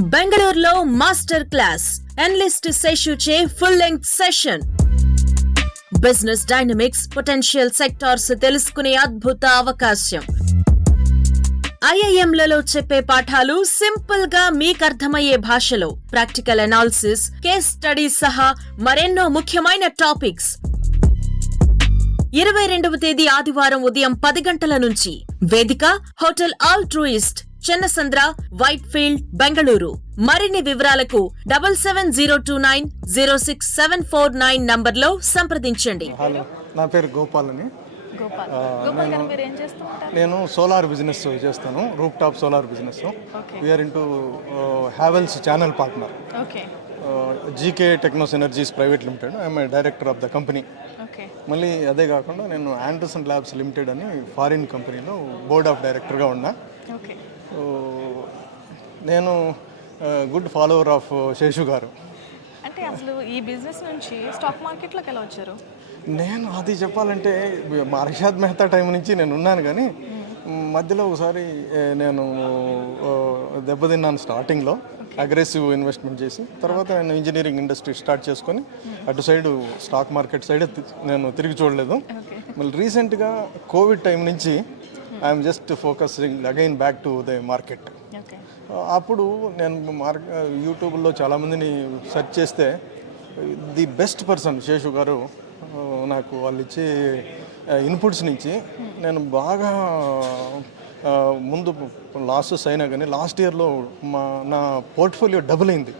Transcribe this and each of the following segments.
బెంగళూరులో master class enlist శేషుచే full length session. Business dynamics, potential sectors తెలుసుకునే అద్భుత అవకాశం. ఐఐఎంలలో చెప్పే పాఠాలు సింపుల్ గా మీకర్థమయ్యే భాషలో, ప్రాక్టికల్ అనాలిసిస్, కేస్ స్టడీస్ సహా మరెన్నో ముఖ్యమైన టాపిక్స్. 22వ తేదీ ఆదివారం ఉదయం 10 గంటల నుంచి. వేదిక హోటల్ ఆల్ట్రూయిస్ట్, చెన్నసంద్ర, వైట్ ఫీల్డ్, బెంగళూరు. మరిన్ని వివరాలకు 7702906749 నంబర్లో సంప్రదించండి. హలో, నా పేరు గోపాల్ అని. నేను సోలార్ బిజినెస్ చేస్తాను, rooftop solar business. We're into Havells channel partner, GK technos energies private limited. I'm director of the company. మళ్ళీ అదే కాకుండా నేను ఆండర్సన్ ల్యాబ్స్ లిమిటెడ్ అని ఫారిన్ కంపెనీలో బోర్డ్ ఆఫ్ డైరెక్టర్గా ఉన్నా. నేను గుడ్ ఫాలోవర్ ఆఫ్ శేషు గారు. అంటే అసలు ఈ బిజినెస్ నుంచి స్టాక్ మార్కెట్లోకి ఎలా వచ్చారు? నేను అది చెప్పాలంటే మా అర్షాద్ మెహతా టైం నుంచి నేను ఉన్నాను, కానీ మధ్యలో ఒకసారి నేను దెబ్బతిన్నాను స్టార్టింగ్లో, అగ్రెసివ్ ఇన్వెస్ట్మెంట్ చేసి. తర్వాత నేను ఇంజనీరింగ్ ఇండస్ట్రీ స్టార్ట్ చేసుకొని అటు సైడు స్టాక్ మార్కెట్ సైడ్ నేను తిరిగి చూడలేదు. మళ్ళీ రీసెంట్గా కోవిడ్ టైం నుంచి I'm just focusing again back to the market. అప్పుడు నేను యూట్యూబ్లో చాలామందిని సెర్చ్ చేస్తే ది బెస్ట్ పర్సన్ శేషు గారు నాకు వాళ్ళు ఇచ్చే ఇన్పుట్స్ నుంచి నేను బాగా ముందు లాసెస్ అయినా కానీ లాస్ట్ ఇయర్లో నా పోర్ట్ఫోలియో డబుల్ అయింది.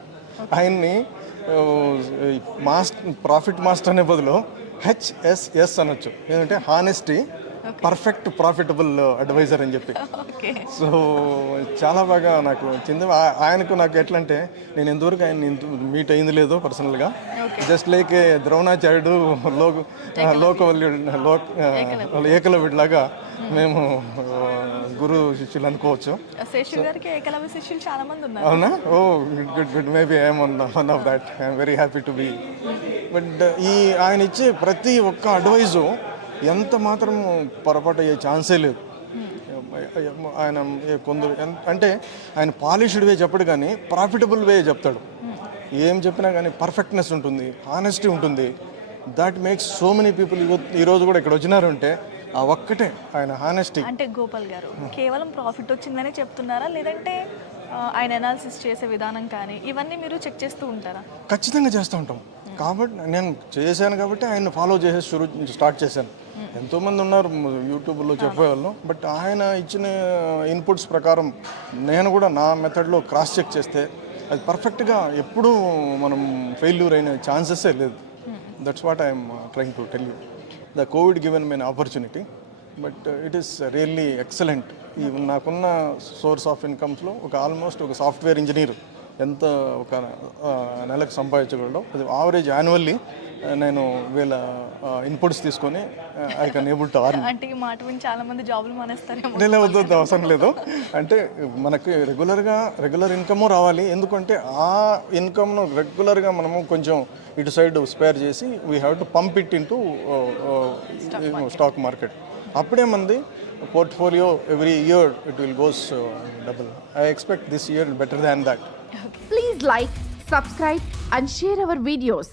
ఆయన్ని ప్రాఫిట్ మాస్టర్ అనే బదులు HSS అనొచ్చు, ఏంటంటే హానెస్టీ, పర్ఫెక్ట్ ప్రాఫిటబుల్ అడ్వైజర్ అని చెప్పి. సో చాలా బాగా నాకు వచ్చింది. ఆయనకు నాకు ఎట్లా అంటే, నేను ఎంతవరకు ఆయన మీట్ అయింది లేదు పర్సనల్గా. జస్ట్ లైక్ ద్రోణాచార్యుడు ఏకలవ్యుడు లాగా మేము గురు శిష్యులు అనుకోవచ్చు. అవునా? Oh good good, maybe I'm one of that. I'm very happy to be. But ఆయన ఇచ్చే ప్రతి ఒక్క అడ్వైజు ఎంత మాత్రం పొరపాటు అయ్యే ఛాన్సే లేదు. ఆయన కొందరు అంటే ఆయన పాలిష్డ్ వే చెప్పడు, కానీ ప్రాఫిటబుల్ వే చెప్తాడు. ఏం చెప్పినా కానీ పర్ఫెక్ట్నెస్ ఉంటుంది, హానెస్టీ ఉంటుంది. That makes so many people ఈరోజు కూడా ఇక్కడ వచ్చినారంటే ఆ ఒక్కటే ఆయన హానెస్టీ. అంటే గోపాల్ గారు కేవలం ప్రాఫిట్ వచ్చిందని చెప్తున్నారా, లేదంటే ఆయన అనాలిసిస్ చేసే విధానం కానీ ఇవన్నీ మీరు చెక్ చేస్తూ ఉంటారా? ఖచ్చితంగా చేస్తూ ఉంటాం. కాబట్టి నేను చేశాను కాబట్టి ఆయన ఫాలో చేసే స్టార్ట్ చేశాను. ఎంతోమంది ఉన్నారు యూట్యూబ్లో చెప్పేవాళ్ళు, బట్ ఆయన ఇచ్చిన ఇన్పుట్స్ ప్రకారం నేను కూడా నా మెథడ్లో క్రాస్ చెక్ చేస్తే అది పర్ఫెక్ట్గా ఎప్పుడూ మనం ఫెయిల్యూర్ అయిన ఛాన్సెసే లేదు. That's what I'm trying to tell you. The Covid given me an opportunity, but it is really excellent. ఈ నాకున్న సోర్స్ ఆఫ్ ఇన్కమ్స్లో ఆల్మోస్ట్ ఒక సాఫ్ట్వేర్ ఇంజనీర్ ఎంత ఒక నెలకు సంపాదించగలడో అది యావరేజ్ యాన్యువల్లీ నేను వీళ్ళ ఇన్పుట్స్ తీసుకొని I can able to earn. అంటే ఈ మాట విని చాలా మంది జాబులు మానేస్తారేమో. వద్దు, అవసరం లేదు. అంటే మనకి రెగ్యులర్ ఇన్కమ్ రావాలి. ఎందుకంటే ఆ ఇన్కమ్ను రెగ్యులర్గా మనము కొంచెం ఇటు సైడ్ స్పేర్ చేసి we have to pump it in to stock market. అప్పుడే మంది portfolio every year it will goes double. I expect this year better than that. Please like, subscribe and share our videos.